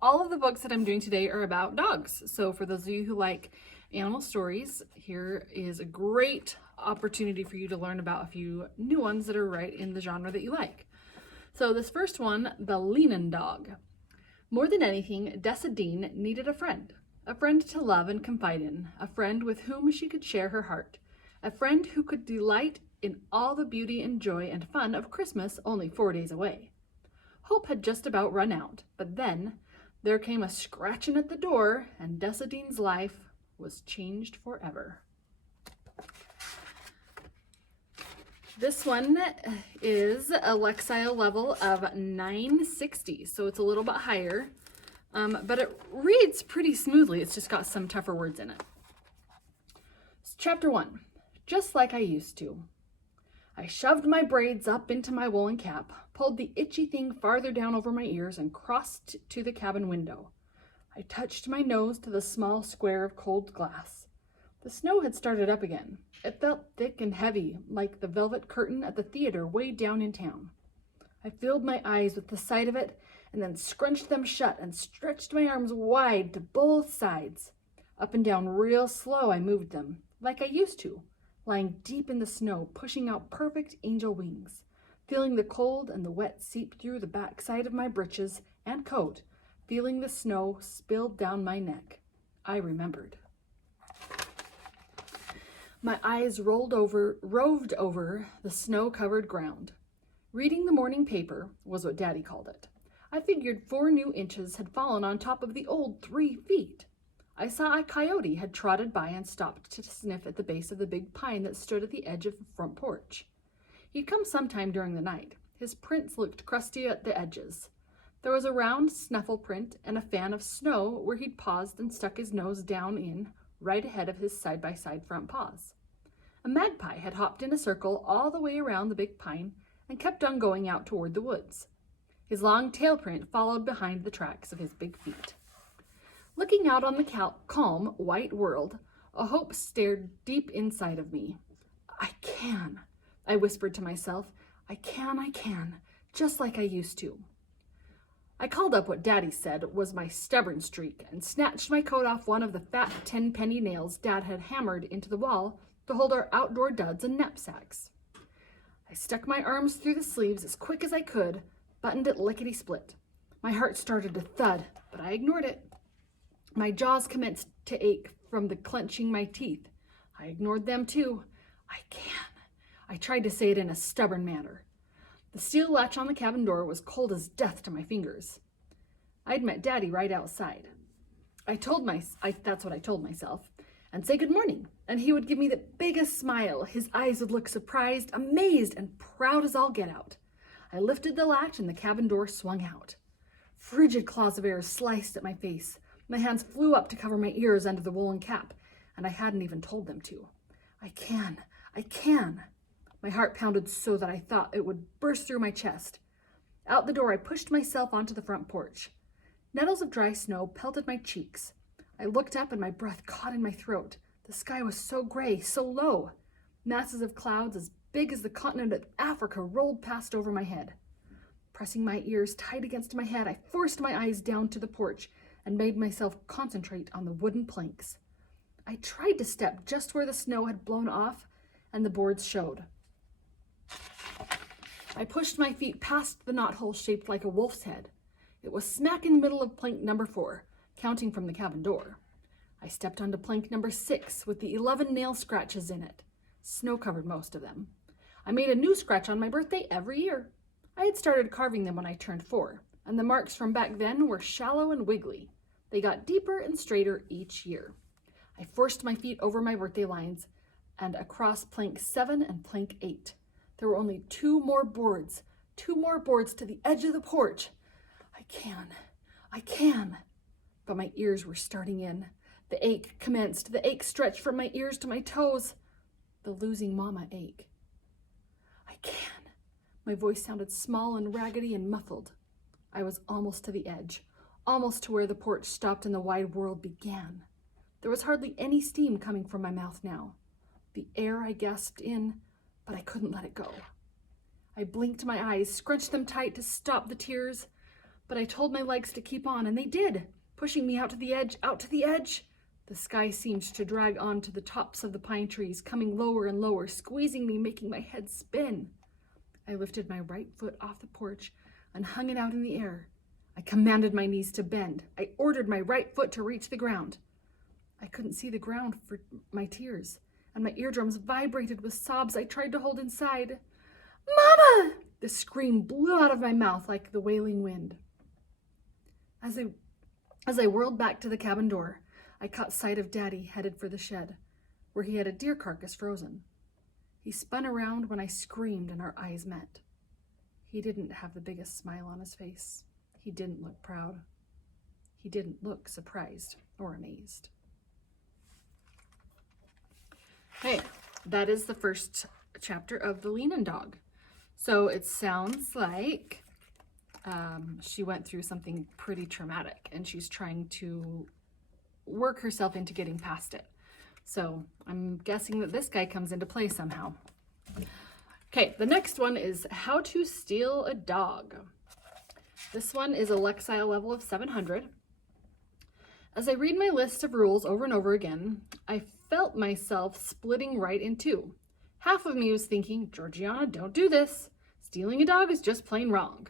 All of the books that I'm doing today are about dogs. So for those of you who like animal stories, here is a great opportunity for you to learn about a few new ones that are right in the genre that you like. So this first one, The Leanin' Dog. More than anything, Dessa Dean needed a friend to love and confide in, a friend with whom she could share her heart, a friend who could delight in all the beauty and joy and fun of Christmas only 4 days away. Hope had just about run out, but then there came a scratching at the door, and Dessa Dean's life was changed forever. This one is a Lexile level of 960, so it's a little bit higher, but it reads pretty smoothly. It's just got some tougher words in it. Chapter 1, Just Like I Used to. I shoved my braids up into my woolen cap, pulled the itchy thing farther down over my ears, and crossed to the cabin window. I touched my nose to the small square of cold glass. The snow had started up again. It felt thick and heavy, like the velvet curtain at the theater way down in town. I filled my eyes with the sight of it, and then scrunched them shut and stretched my arms wide to both sides. Up and down real slow I moved them, like I used to, lying deep in the snow, pushing out perfect angel wings, feeling the cold and the wet seep through the backside of my breeches and coat, feeling the snow spilled down my neck. I remembered. My eyes roved over the snow-covered ground. Reading the morning paper was what Daddy called it. I figured 4 new inches had fallen on top of the old 3 feet. I saw a coyote had trotted by and stopped to sniff at the base of the big pine that stood at the edge of the front porch. He'd come sometime during the night. His prints looked crusty at the edges. There was a round snuffle print and a fan of snow where he'd paused and stuck his nose down in, right ahead of his side-by-side front paws. A magpie had hopped in a circle all the way around the big pine and kept on going out toward the woods. His long tail print followed behind the tracks of his big feet. Looking out on the calm, white world, a hope stared deep inside of me. I can, I whispered to myself. I can, just like I used to. I called up what Daddy said was my stubborn streak and snatched my coat off one of the fat 10-penny nails Dad had hammered into the wall to hold our outdoor duds and knapsacks. I stuck my arms through the sleeves as quick as I could, buttoned it lickety-split. My heart started to thud, but I ignored it. My jaws commenced to ache from the clenching my teeth. I ignored them too. I can. I tried to say it in a stubborn manner. The steel latch on the cabin door was cold as death to my fingers. I'd met Daddy right outside. That's what I told myself, and say good morning, and he would give me the biggest smile. His eyes would look surprised, amazed, and proud as all get out. I lifted the latch and the cabin door swung out. Frigid claws of air sliced at my face. My hands flew up to cover my ears under the woolen cap, and I hadn't even told them to. I can. My heart pounded so that I thought it would burst through my chest. Out the door, I pushed myself onto the front porch. Nettles of dry snow pelted my cheeks. I looked up and my breath caught in my throat. The sky was so gray, so low. Masses of clouds as big as the continent of Africa rolled past over my head. Pressing my ears tight against my head, I forced my eyes down to the porch and made myself concentrate on the wooden planks. I tried to step just where the snow had blown off and the boards showed. I pushed my feet past the knothole shaped like a wolf's head. It was smack in the middle of plank number 4, counting from the cabin door. I stepped onto plank number 6 with the 11 nail scratches in it. Snow covered most of them. I made a new scratch on my birthday every year. I had started carving them when I turned 4, and the marks from back then were shallow and wiggly. They got deeper and straighter each year. I forced my feet over my birthday lines and across plank 7 and plank 8. There were only 2 more boards to the edge of the porch. I can. But my ears were starting in. The ache commenced. The ache stretched from my ears to my toes. The losing mama ache. I can. My voice sounded small and raggedy and muffled. I was almost to the edge, almost to where the porch stopped and the wide world began. There was hardly any steam coming from my mouth now. The air I gasped in, but I couldn't let it go. I blinked my eyes, scrunched them tight to stop the tears. But I told my legs to keep on, and they did, pushing me out to the edge, out to the edge. The sky seemed to drag on to the tops of the pine trees, coming lower and lower, squeezing me, making my head spin. I lifted my right foot off the porch and hung it out in the air. I commanded my knees to bend. I ordered my right foot to reach the ground. I couldn't see the ground for my tears, and my eardrums vibrated with sobs I tried to hold inside. "Mama!" The scream blew out of my mouth like the wailing wind. As I whirled back to the cabin door, I caught sight of Daddy headed for the shed, where he had a deer carcass frozen. He spun around when I screamed and our eyes met. He didn't have the biggest smile on his face. He didn't look proud. He didn't look surprised or amazed. Hey, that is the first chapter of The Leanin' Dog. So it sounds like she went through something pretty traumatic and she's trying to work herself into getting past it. So I'm guessing that this guy comes into play somehow. Okay, the next one is How to Steal a Dog. This one is a Lexile level of 700. As I read my list of rules over and over again, I felt myself splitting right in two. Half of me was thinking, Georgiana, don't do this. Stealing a dog is just plain wrong.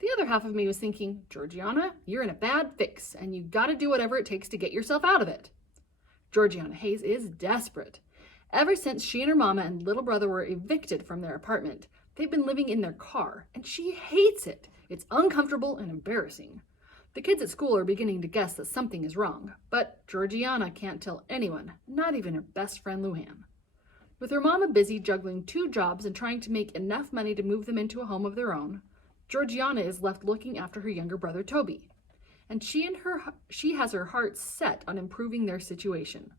The other half of me was thinking, Georgiana, you're in a bad fix and you gotta do whatever it takes to get yourself out of it. Georgiana Hayes is desperate. Ever since she and her mama and little brother were evicted from their apartment, they've been living in their car and she hates it. It's uncomfortable and embarrassing. The kids at school are beginning to guess that something is wrong, but Georgiana can't tell anyone, not even her best friend Luann. With her mama busy juggling 2 jobs and trying to make enough money to move them into a home of their own, Georgiana is left looking after her younger brother Toby, and she has her heart set on improving their situation.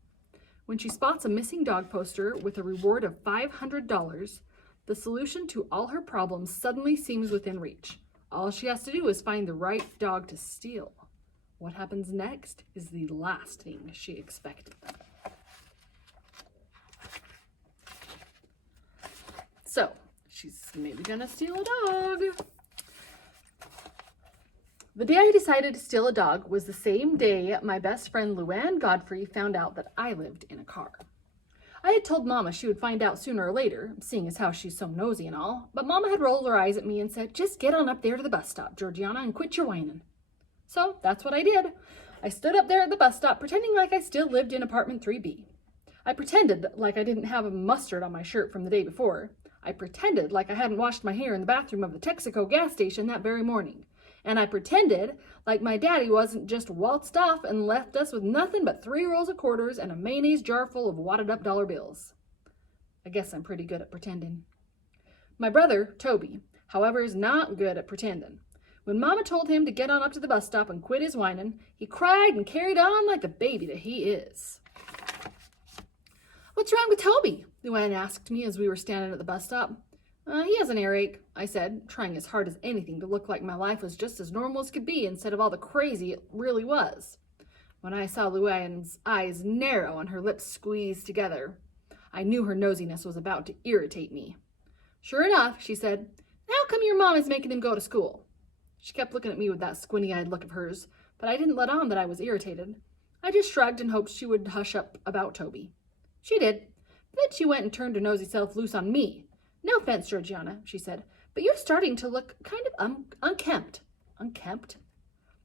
When she spots a missing dog poster with a reward of $500, the solution to all her problems suddenly seems within reach. All she has to do is find the right dog to steal. What happens next is the last thing she expected. So, she's maybe gonna steal a dog. The day I decided to steal a dog was the same day my best friend Luann Godfrey found out that I lived in a car. I had told Mama she would find out sooner or later, seeing as how she's so nosy and all, but Mama had rolled her eyes at me and said, just get on up there to the bus stop, Georgiana, and quit your whining. So that's what I did. I stood up there at the bus stop pretending like I still lived in apartment 3B. I pretended like I didn't have a mustard on my shirt from the day before. I pretended like I hadn't washed my hair in the bathroom of the Texaco gas station that very morning. And I pretended like my daddy wasn't just waltzed off and left us with nothing but 3 rolls of quarters and a mayonnaise jar full of wadded up dollar bills. I guess I'm pretty good at pretending. My brother, Toby, however, is not good at pretending. When Mama told him to get on up to the bus stop and quit his whining, he cried and carried on like the baby that he is. What's wrong with Toby? Luann asked me as we were standing at the bus stop. He has an earache, I said, trying as hard as anything to look like my life was just as normal as could be instead of all the crazy it really was. When I saw Luann's eyes narrow and her lips squeezed together, I knew her nosiness was about to irritate me. Sure enough, she said, how come your mom is making him go to school? She kept looking at me with that squinty-eyed look of hers, but I didn't let on that I was irritated. I just shrugged and hoped she would hush up about Toby. She did. Then she went and turned her nosy self loose on me. No offense, Georgiana, she said, but you're starting to look kind of unkempt. Unkempt?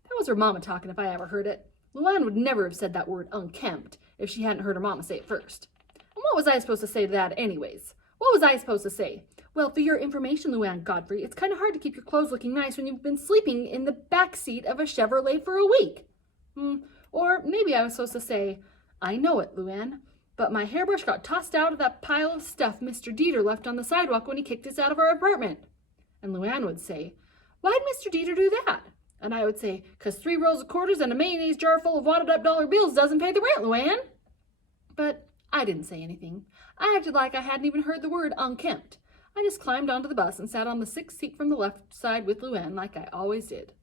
That was her mama talking if I ever heard it. Luann would never have said that word unkempt if she hadn't heard her mama say it first. And what was I supposed to say to that anyways? What was I supposed to say? Well, for your information, Luann Godfrey, it's kind of hard to keep your clothes looking nice when you've been sleeping in the back seat of a Chevrolet for a week. Or maybe I was supposed to say, I know it, Luann, but my hairbrush got tossed out of that pile of stuff Mr. Dieter left on the sidewalk when he kicked us out of our apartment. And Luann would say, why'd Mr. Dieter do that? And I would say, 'cause 3 rolls of quarters and a mayonnaise jar full of wadded up dollar bills doesn't pay the rent, Luann. But I didn't say anything. I acted like I hadn't even heard the word unkempt. I just climbed onto the bus and sat on the 6th seat from the left side with Luann like I always did.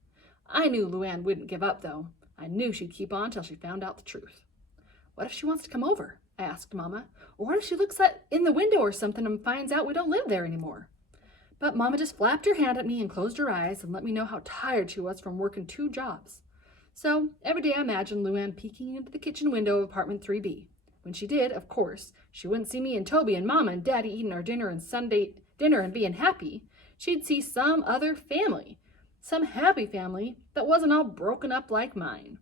I knew Luann wouldn't give up, though. I knew she'd keep on till she found out the truth. What if she wants to come over? I asked Mama. Or what if she looks in the window or something and finds out we don't live there anymore? But Mama just flapped her hand at me and closed her eyes and let me know how tired she was from working 2 jobs. So every day I imagined Luann peeking into the kitchen window of apartment 3B. When she did, of course, she wouldn't see me and Toby and Mama and Daddy eating our dinner and Sunday dinner and being happy. She'd see some other family, some happy family that wasn't all broken up like mine.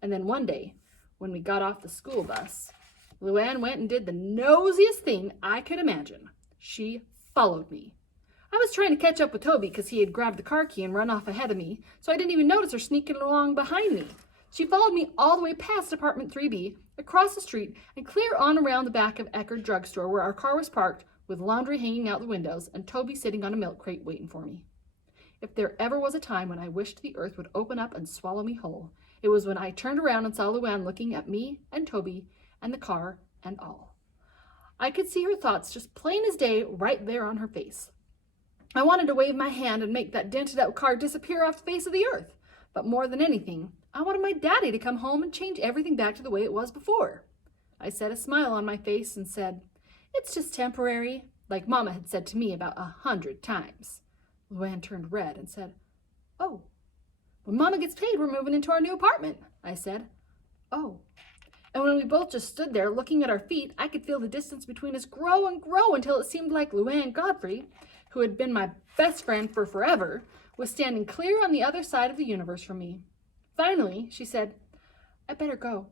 And then one day, when we got off the school bus, Luann went and did the nosiest thing I could imagine. She followed me. I was trying to catch up with Toby because he had grabbed the car key and run off ahead of me, so I didn't even notice her sneaking along behind me. She followed me all the way past apartment 3B, across the street, and clear on around the back of Eckerd Drugstore where our car was parked, with laundry hanging out the windows and Toby sitting on a milk crate waiting for me. If there ever was a time when I wished the earth would open up and swallow me whole, it was when I turned around and saw Luann looking at me and Toby and the car and all. I could see her thoughts just plain as day right there on her face. I wanted to wave my hand and make that dented out car disappear off the face of the earth, but more than anything, I wanted my daddy to come home and change everything back to the way it was before. I set a smile on my face and said, "It's just temporary," like Mama had said to me about 100 times. Luann turned red and said, "Oh, when Mama gets paid, we're moving into our new apartment," I said. "Oh." And when we both just stood there looking at our feet, I could feel the distance between us grow and grow until it seemed like Luann Godfrey, who had been my best friend for forever, was standing clear on the other side of the universe from me. Finally, she said, "I better go."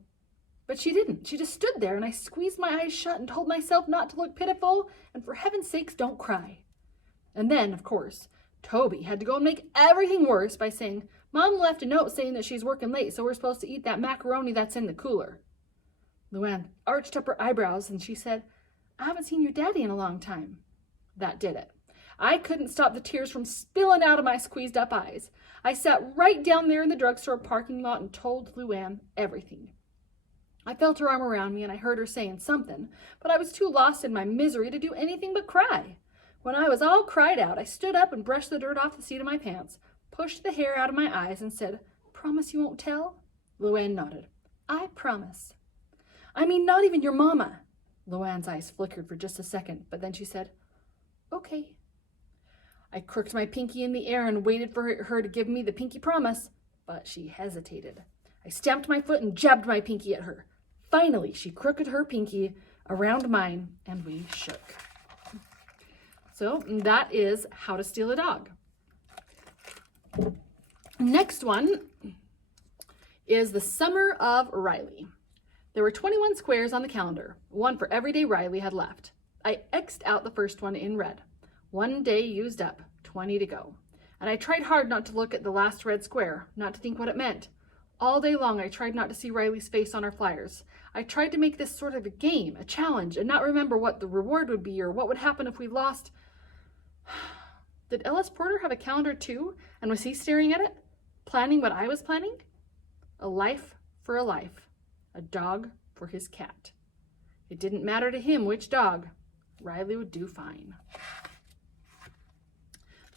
But she didn't. She just stood there, and I squeezed my eyes shut and told myself not to look pitiful, and for heaven's sakes, don't cry. And then, of course, Toby had to go and make everything worse by saying, "Mom left a note saying that she's working late, so we're supposed to eat that macaroni that's in the cooler." Luann arched up her eyebrows, and she said, "I haven't seen your daddy in a long time." That did it. I couldn't stop the tears from spilling out of my squeezed up eyes. I sat right down there in the drugstore parking lot and told Luann everything. I felt her arm around me and I heard her saying something, but I was too lost in my misery to do anything but cry. When I was all cried out, I stood up and brushed the dirt off the seat of my pants, pushed the hair out of my eyes and said, "Promise you won't tell?" Luann nodded. "I promise." "I mean, not even your mama." Luann's eyes flickered for just a second, but then she said, "Okay." I crooked my pinky in the air and waited for her to give me the pinky promise, but she hesitated. I stamped my foot and jabbed my pinky at her. Finally, she crooked her pinky around mine, and we shook. So that is How to Steal a Dog. Next one is The Summer of Riley. There were 21 squares on the calendar, one for every day Riley had left. I X'd out the first one in red. 1 day used up, 20 to go. And I tried hard not to look at the last red square, not to think what it meant. All day long, I tried not to see Riley's face on our flyers. I tried to make this sort of a game, a challenge, and not remember what the reward would be or what would happen if we lost. Did Ellis Porter have a calendar too? And was he staring at it? Planning what I was planning? A life for a life. A dog for his cat. It didn't matter to him which dog. Riley would do fine.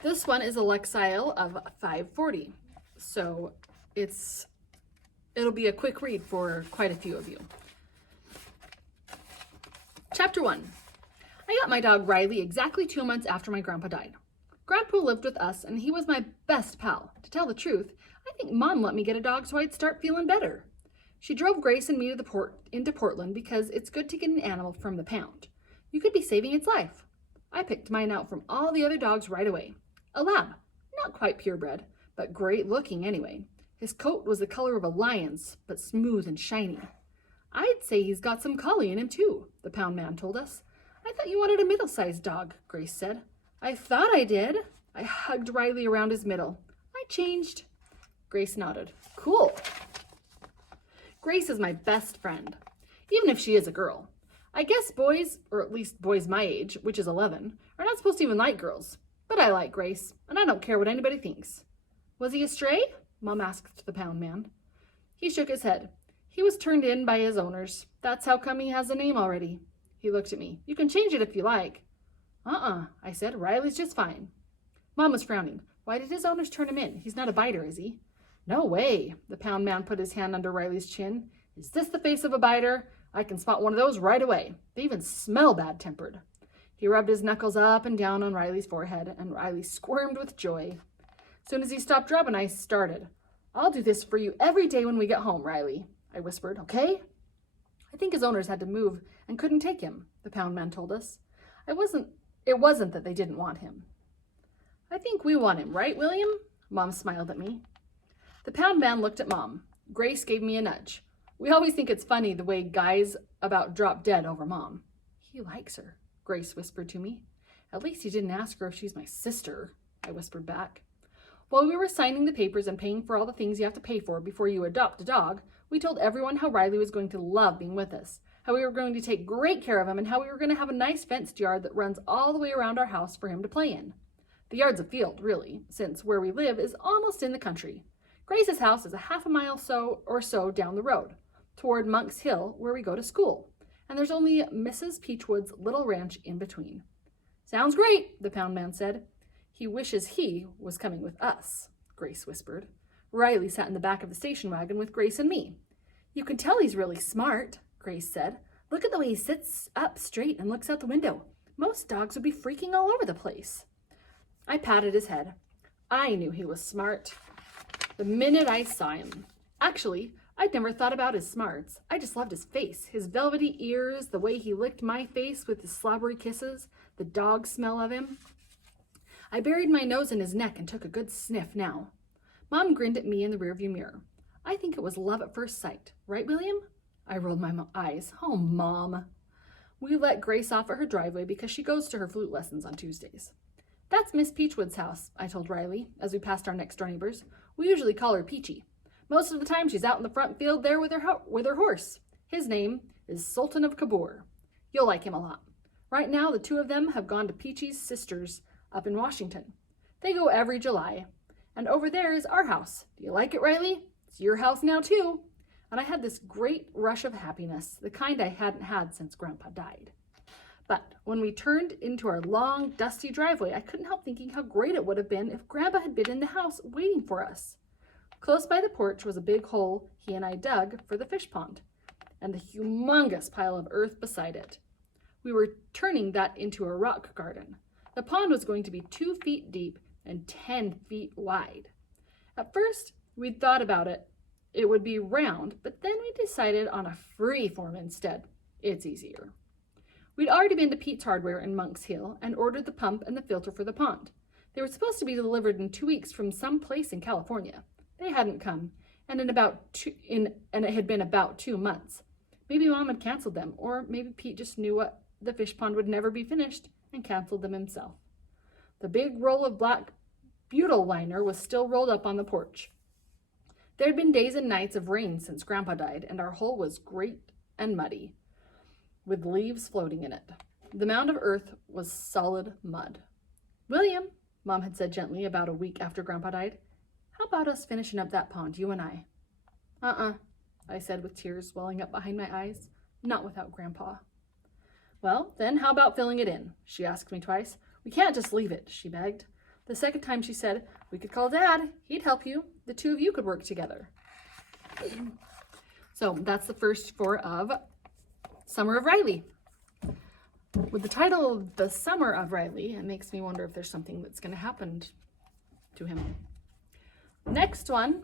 This one is a Lexile of 540, so it'll be a quick read for quite a few of you. Chapter 1. I got my dog Riley exactly 2 months after my grandpa died. Grandpa lived with us, and he was my best pal. To tell the truth, I think Mom let me get a dog so I'd start feeling better. She drove Grace and me to into Portland because it's good to get an animal from the pound. You could be saving its life. I picked mine out from all the other dogs right away. A lab, not quite purebred, but great looking anyway. His coat was the color of a lion's, but smooth and shiny. I'd say he's got some collie in him too, the pound man told us. I thought you wanted a middle-sized dog, Grace said. I thought I did. I hugged Riley around his middle. I changed. Grace nodded. Cool. Grace is my best friend, even if she is a girl. I guess boys, or at least boys my age, which is 11, are not supposed to even like girls. But I like Grace, and I don't care what anybody thinks. Was he a stray? Mom asked the pound man. He shook his head. He was turned in by his owners. That's how come he has a name already. He looked at me. You can change it if you like. I said. Riley's just fine. Mom was frowning. Why did his owners turn him in? He's not a biter, is he? No way. The pound man put his hand under Riley's chin. Is this the face of a biter? I can spot one of those right away. They even smell bad-tempered. He rubbed his knuckles up and down on Riley's forehead, and Riley squirmed with joy. As soon as he stopped rubbing, I started. I'll do this for you every day when we get home, Riley, I whispered, okay? I think his owners had to move and couldn't take him, the pound man told us. It wasn't that they didn't want him. I think we want him, right, William? Mom smiled at me. The pound man looked at Mom. Grace gave me a nudge. We always think it's funny the way guys about drop dead over Mom. He likes her, Grace whispered to me. At least he didn't ask her if she's my sister, I whispered back. While we were signing the papers and paying for all the things you have to pay for before you adopt a dog, we told everyone how Riley was going to love being with us, how we were going to take great care of him, and how we were going to have a nice fenced yard that runs all the way around our house for him to play in. The yard's a field, really, since where we live is almost in the country. Grace's house is a half a mile or so down the road, toward Monk's Hill, where we go to school, and there's only Mrs. Peachwood's little ranch in between. Sounds great, the pound man said. He wishes he was coming with us, Grace whispered. Riley sat in the back of the station wagon with Grace and me. You can tell he's really smart, Grace said. Look at the way he sits up straight and looks out the window. Most dogs would be freaking all over the place. I patted his head. I knew he was smart the minute I saw him. Actually, I'd never thought about his smarts. I just loved his face, his velvety ears, the way he licked my face with his slobbery kisses, the dog smell of him. I buried my nose in his neck and took a good sniff now. Mom grinned at me in the rearview mirror. I think it was love at first sight. Right, William? I rolled my eyes. Oh, Mom. We let Grace off at her driveway because she goes to her flute lessons on Tuesdays. That's Miss Peachwood's house, I told Riley, as we passed our next-door neighbors. We usually call her Peachy. Most of the time she's out in the front field there with her horse. His name is Sultan of Cabur. You'll like him a lot. Right now, the two of them have gone to Peachy's sister's up in Washington. They go every July. And over there is our house. Do you like it, Riley? It's your house now, too. And I had this great rush of happiness, the kind I hadn't had since Grandpa died. But when we turned into our long, dusty driveway, I couldn't help thinking how great it would have been if Grandpa had been in the house waiting for us. Close by the porch was a big hole he and I dug for the fish pond, and the humongous pile of earth beside it. We were turning that into a rock garden. The pond was going to be 2 feet deep and 10 feet wide. At first, we'd thought about it. It would be round, but then we decided on a free form instead. It's easier. We'd already been to Pete's Hardware in Monk's Hill and ordered the pump and the filter for the pond. They were supposed to be delivered in 2 weeks from some place in California. They hadn't come, and it had been about 2 months. Maybe Mom had canceled them, or maybe Pete just knew the fish pond would never be finished and canceled them himself. The big roll of black butyl liner was still rolled up on the porch. There had been days and nights of rain since Grandpa died, and our hole was great and muddy, with leaves floating in it. The mound of earth was solid mud. William, Mom had said gently about a week after Grandpa died, how about us finishing up that pond, you and I? I said with tears welling up behind my eyes. Not without Grandpa. Well, then how about filling it in? She asked me twice. We can't just leave it, she begged. The second time she said, we could call Dad. He'd help you. The two of you could work together. So that's the first 4 of Summer of Riley. With the title of The Summer of Riley, it makes me wonder if there's something that's going to happen to him. Next one